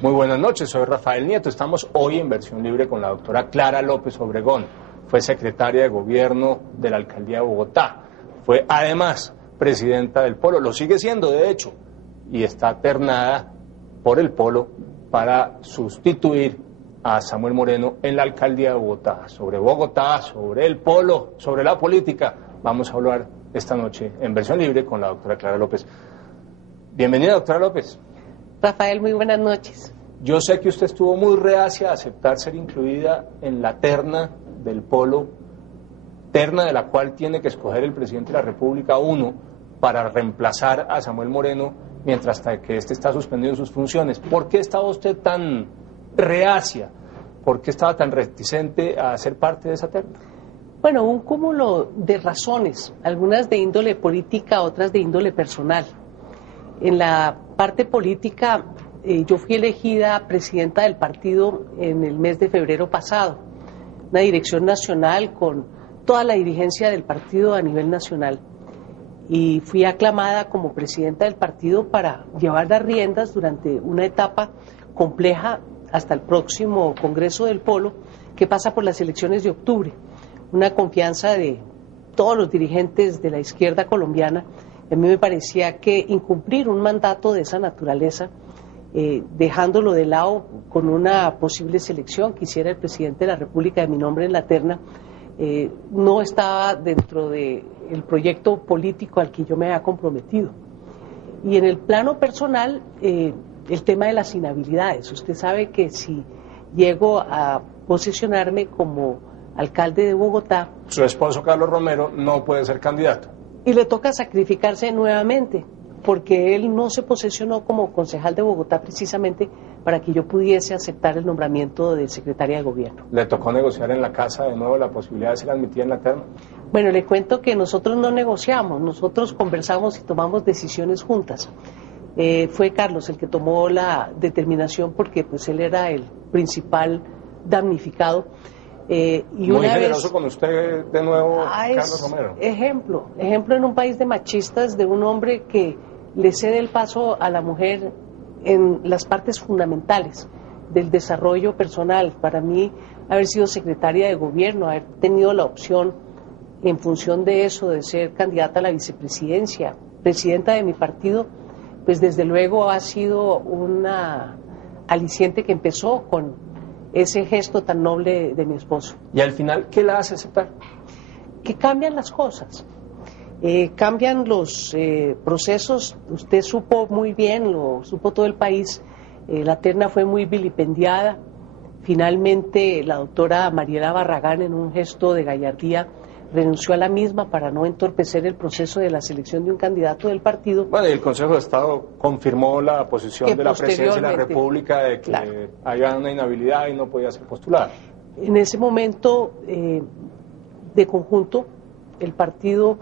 Muy buenas noches, soy Rafael Nieto. Estamos hoy en versión libre con la doctora Clara López Obregón. Fue secretaria de Gobierno de la Alcaldía de Bogotá. Fue además presidenta del Polo, lo sigue siendo de hecho, y está ternada por el Polo para sustituir a Samuel Moreno en la Alcaldía de Bogotá. Bogotá, sobre el Polo, sobre la política, vamos a hablar esta noche en versión libre con la doctora Clara López. Bienvenida, doctora López. Rafael, muy buenas noches. Yo sé que usted estuvo muy reacia a aceptar ser incluida en la terna del Polo, terna de la cual tiene que escoger el presidente de la República uno para reemplazar a Samuel Moreno mientras que éste está suspendido en sus funciones. ¿Por qué estaba usted tan reacia? ¿Por qué estaba tan reticente a ser parte de esa terna? Bueno, un cúmulo de razones, algunas de índole política, otras de índole personal. En la parte política, yo fui elegida presidenta del partido en el mes de febrero pasado, una dirección nacional con toda la dirigencia del partido a nivel nacional. Y fui aclamada como presidenta del partido para llevar las riendas durante una etapa compleja hasta el próximo Congreso del Polo, que pasa por las elecciones de octubre. Una confianza de todos los dirigentes de la izquierda colombiana. A mí me parecía que incumplir un mandato de esa naturaleza, dejándolo de lado con una posible selección que hiciera el presidente de la República de mi nombre en la terna, no estaba dentro del proyecto político al que yo me había comprometido. Y en el plano personal, el tema de las inhabilidades. Usted sabe que si llego a posicionarme como alcalde de Bogotá... Su esposo Carlos Romero no puede ser candidato. Y le toca sacrificarse nuevamente, porque él no se posesionó como concejal de Bogotá precisamente para que yo pudiese aceptar el nombramiento de secretaria de Gobierno. ¿Le tocó negociar en la casa de nuevo la posibilidad de ser admitida en la terna? Bueno, le cuento que nosotros no negociamos, nosotros conversamos y tomamos decisiones juntas. Fue Carlos el que tomó la determinación porque pues él era el principal damnificado. Y muy generoso con usted de nuevo, Carlos Romero. Ejemplo en un país de machistas, de un hombre que le cede el paso a la mujer en las partes fundamentales del desarrollo personal. Para mí, haber sido secretaria de Gobierno, haber tenido la opción, en función de eso, de ser candidata a la vicepresidencia, presidenta de mi partido, pues desde luego ha sido una aliciente que empezó con ese gesto tan noble de mi esposo. ¿Y al final qué la hace aceptar? Que cambian las cosas, cambian los procesos. Usted supo muy bien, lo supo todo el país, la terna fue muy vilipendiada. Finalmente la doctora Mariela Barragán, en un gesto de gallardía, renunció a la misma para no entorpecer el proceso de la selección de un candidato del partido. Bueno, y el Consejo de Estado confirmó la posición de la Presidencia de la República de que había una inhabilidad y no podía ser postulada. En ese momento, de conjunto, el partido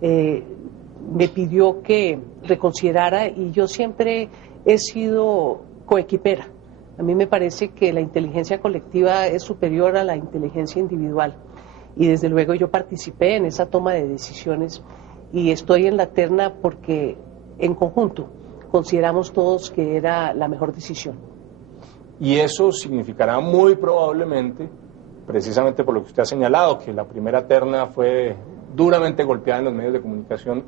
me pidió que reconsiderara y yo siempre he sido coequipera. A mí me parece que la inteligencia colectiva es superior a la inteligencia individual. Y desde luego yo participé en esa toma de decisiones y estoy en la terna porque en conjunto consideramos todos que era la mejor decisión. Y eso significará muy probablemente, precisamente por lo que usted ha señalado, que la primera terna fue duramente golpeada en los medios de comunicación,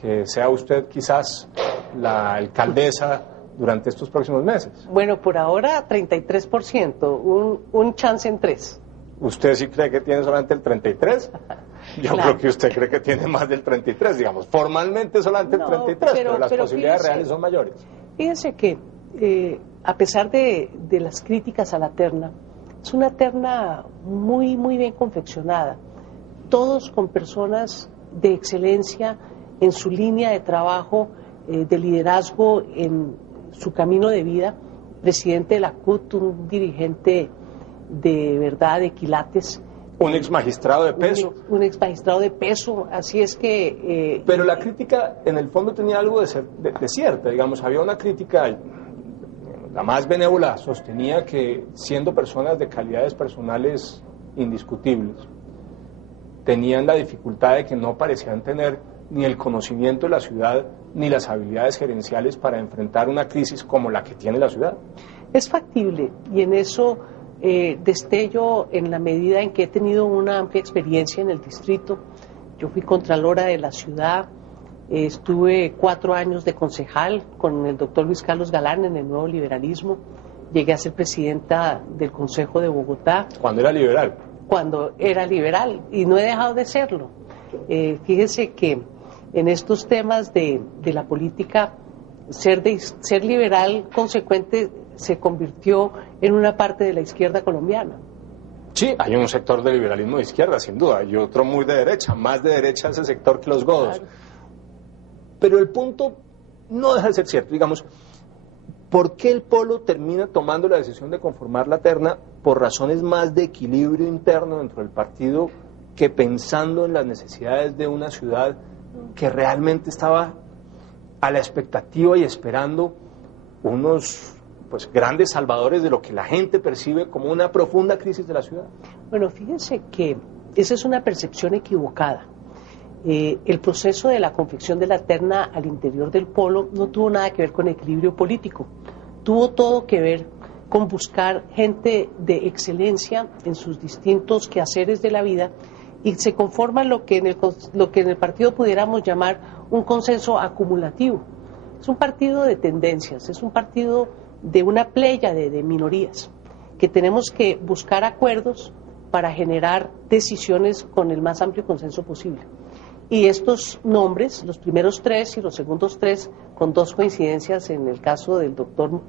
que sea usted quizás la alcaldesa durante estos próximos meses. Bueno, por ahora 33%, un chance en 3. ¿Usted sí cree que tiene solamente el 33? Yo creo que usted cree que tiene más del 33, digamos. Formalmente solamente el 33, pero las posibilidades reales son mayores. Fíjense que, a pesar de las críticas a la terna, es una terna muy, muy bien confeccionada. Todos con personas de excelencia en su línea de trabajo, de liderazgo en su camino de vida. Presidente de la CUT, un dirigente de verdad, de quilates. Un ex magistrado de peso. Un ex magistrado de peso, así es que... Pero la crítica en el fondo tenía algo de cierta, digamos, había una crítica, la más benévola sostenía que siendo personas de calidades personales indiscutibles, tenían la dificultad de que no parecían tener ni el conocimiento de la ciudad ni las habilidades gerenciales para enfrentar una crisis como la que tiene la ciudad? Es factible, y en eso destello en la medida en que he tenido una amplia experiencia en el distrito. Yo fui contralora de la ciudad, estuve 4 años de concejal con el doctor Luis Carlos Galán en el Nuevo Liberalismo, llegué a ser presidenta del Consejo de Bogotá. ¿Cuándo era liberal? Cuando era liberal, y no he dejado de serlo. Fíjese que en estos temas de la política, ser liberal consecuente se convirtió en una parte de la izquierda colombiana. Sí, hay un sector de liberalismo de izquierda, sin duda, y otro muy de derecha, más de derecha ese sector que los godos. Claro. Pero el punto no deja de ser cierto, digamos, ¿por qué el Polo termina tomando la decisión de conformar la terna por razones más de equilibrio interno dentro del partido que pensando en las necesidades de una ciudad que realmente estaba a la expectativa y esperando unos grandes salvadores de lo que la gente percibe como una profunda crisis de la ciudad? Bueno, fíjense que esa es una percepción equivocada. El proceso de la confección de la terna al interior del Polo no tuvo nada que ver con equilibrio político, tuvo todo que ver con buscar gente de excelencia en sus distintos quehaceres de la vida, y se conforma lo que en el partido pudiéramos llamar un consenso acumulativo. Es un partido de tendencias, es un partido de una playa de minorías, que tenemos que buscar acuerdos para generar decisiones con el más amplio consenso posible. Y estos nombres, los primeros 3 y los segundos 3, con 2 coincidencias en el caso del doctor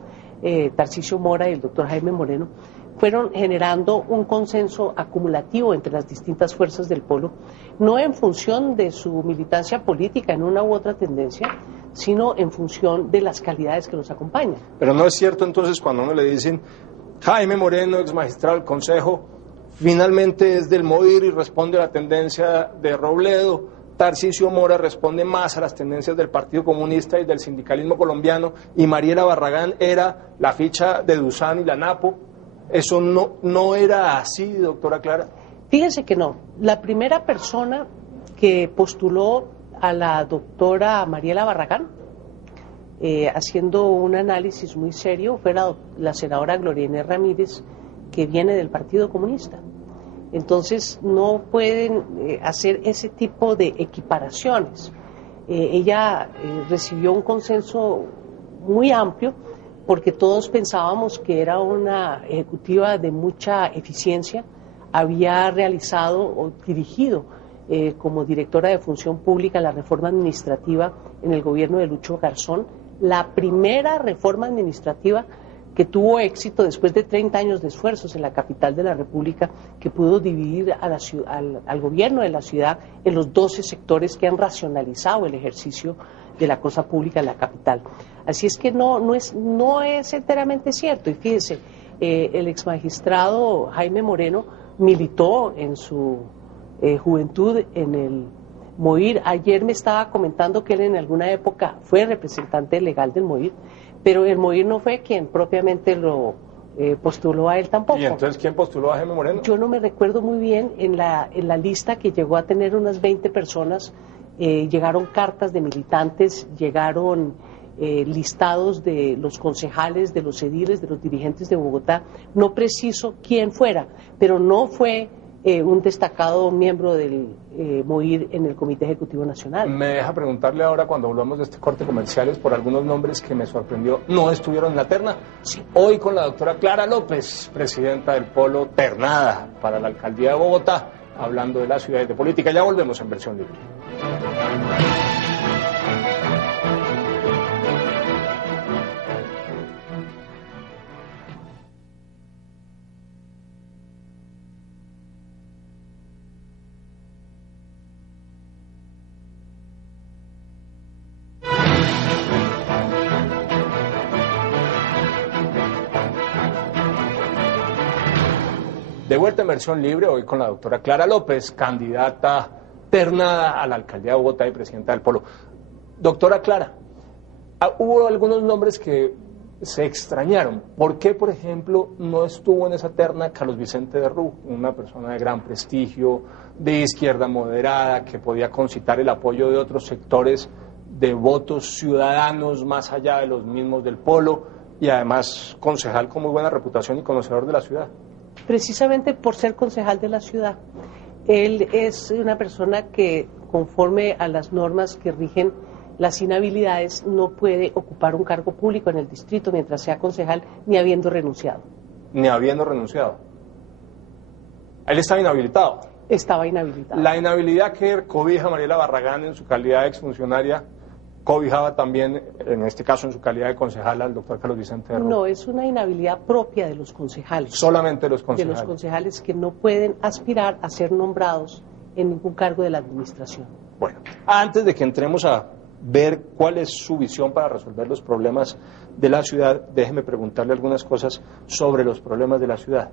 Tarcisio Mora y el doctor Jaime Moreno, fueron generando un consenso acumulativo entre las distintas fuerzas del Polo, no en función de su militancia política en una u otra tendencia, sino en función de las calidades que los acompañan. Pero no es cierto entonces cuando uno le dicen Jaime Moreno, ex magistrado del Consejo, finalmente es del MOVIR y responde a la tendencia de Robledo, Tarcisio Mora responde más a las tendencias del Partido Comunista y del sindicalismo colombiano, y Mariela Barragán era la ficha de Dusan y la Napo. ¿Eso no era así, doctora Clara? Fíjense que no. La primera persona que postuló a la doctora Mariela Barragán, haciendo un análisis muy serio, fue la senadora Gloria Inés Ramírez, que viene del Partido Comunista. Entonces no pueden hacer ese tipo de equiparaciones. Ella recibió un consenso muy amplio porque todos pensábamos que era una ejecutiva de mucha eficiencia, había realizado o dirigido como directora de Función Pública la reforma administrativa en el gobierno de Lucho Garzón, la primera reforma administrativa que tuvo éxito después de 30 años de esfuerzos en la capital de la República, que pudo dividir al gobierno de la ciudad en los 12 sectores que han racionalizado el ejercicio de la cosa pública en la capital. Así es que no es enteramente cierto. Y fíjese, el exmagistrado Jaime Moreno militó en su juventud en el MOVIR. Ayer me estaba comentando que él en alguna época fue representante legal del MOVIR, pero el MOVIR no fue quien propiamente lo postuló a él tampoco. ¿Y entonces quién postuló a Jaime Moreno? Yo no me recuerdo muy bien. En la lista, que llegó a tener unas 20 personas, llegaron cartas de militantes, llegaron listados de los concejales, de los ediles, de los dirigentes de Bogotá. No preciso quién fuera, pero no fue un destacado miembro del MOVIR en el Comité Ejecutivo Nacional. Me deja preguntarle ahora, cuando hablamos de este corte comerciales, por algunos nombres que me sorprendió, no estuvieron en la terna. Sí. Hoy con la doctora Clara López, presidenta del Polo, ternada para la alcaldía de Bogotá, hablando de la ciudad y de política. Ya volvemos en Versión Libre. De vuelta en Versión Libre, hoy con la doctora Clara López, candidata ternada a la alcaldía de Bogotá y presidenta del Polo. Doctora Clara, hubo algunos nombres que se extrañaron. ¿Por qué, por ejemplo, no estuvo en esa terna Carlos Vicente de Rú, una persona de gran prestigio, de izquierda moderada, que podía concitar el apoyo de otros sectores de votos ciudadanos más allá de los mismos del Polo y además concejal con muy buena reputación y conocedor de la ciudad. Precisamente por ser concejal de la ciudad. Él es una persona que, conforme a las normas que rigen las inhabilidades, no puede ocupar un cargo público en el distrito mientras sea concejal, ni habiendo renunciado. Ni habiendo renunciado. Él estaba inhabilitado. Estaba inhabilitado. La inhabilidad que cobija Mariela Barragán en su calidad de exfuncionaria, cobijaba también, en este caso en su calidad de concejal, al doctor Carlos Vicente Herrera. No, es una inhabilidad propia de los concejales. Solamente de los concejales. De los concejales que no pueden aspirar a ser nombrados en ningún cargo de la administración. Bueno, antes de que entremos a ver cuál es su visión para resolver los problemas de la ciudad, déjeme preguntarle algunas cosas sobre los problemas de la ciudad.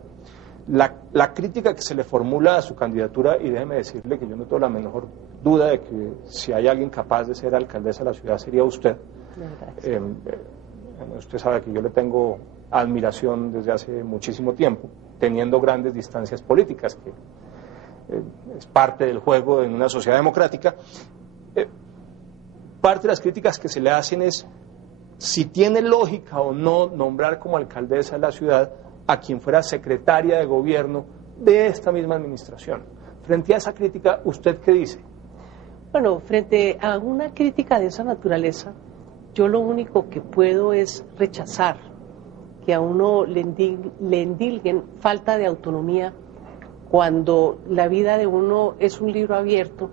La crítica que se le formula a su candidatura, y déjeme decirle que yo no tengo la menor duda de que si hay alguien capaz de ser alcaldesa de la ciudad sería usted. Usted sabe que yo le tengo admiración desde hace muchísimo tiempo, teniendo grandes distancias políticas, que es parte del juego en una sociedad democrática. Parte de las críticas que se le hacen es si tiene lógica o no nombrar como alcaldesa de la ciudad a quien fuera secretaria de gobierno de esta misma administración. Frente a esa crítica, ¿usted qué dice? Bueno, frente a una crítica de esa naturaleza, yo lo único que puedo es rechazar que a uno le endilguen falta de autonomía cuando la vida de uno es un libro abierto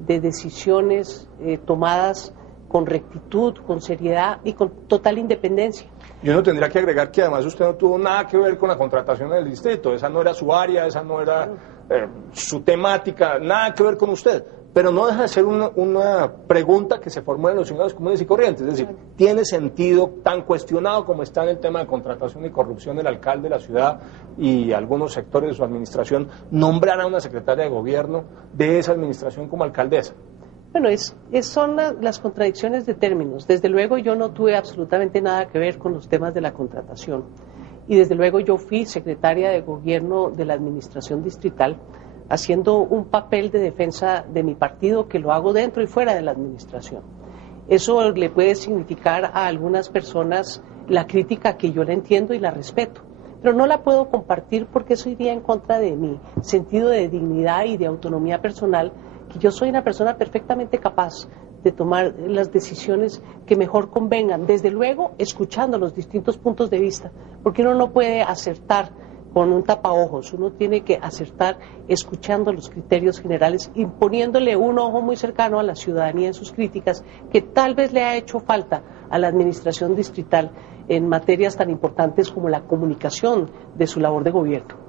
de decisiones tomadas con rectitud, con seriedad y con total independencia. Y uno tendría que agregar que además usted no tuvo nada que ver con la contratación del distrito, esa no era su área, esa no era su temática, nada que ver con usted. Pero no deja de ser una pregunta que se formula en los ciudadanos comunes y corrientes. Es decir, ¿tiene sentido, tan cuestionado como está en el tema de contratación y corrupción del alcalde de la ciudad y algunos sectores de su administración, nombrar a una secretaria de gobierno de esa administración como alcaldesa? Bueno, son las contradicciones de términos. Desde luego yo no tuve absolutamente nada que ver con los temas de la contratación. Y desde luego yo fui secretaria de gobierno de la administración distrital, haciendo un papel de defensa de mi partido que lo hago dentro y fuera de la administración. Eso le puede significar a algunas personas la crítica que yo la entiendo y la respeto, pero no la puedo compartir porque eso iría en contra de mi sentido de dignidad y de autonomía personal, que yo soy una persona perfectamente capaz de tomar las decisiones que mejor convengan, desde luego escuchando los distintos puntos de vista, porque uno no puede acertar con un tapaojos, uno tiene que acertar escuchando los criterios generales, imponiéndole un ojo muy cercano a la ciudadanía en sus críticas, que tal vez le ha hecho falta a la administración distrital en materias tan importantes como la comunicación de su labor de gobierno.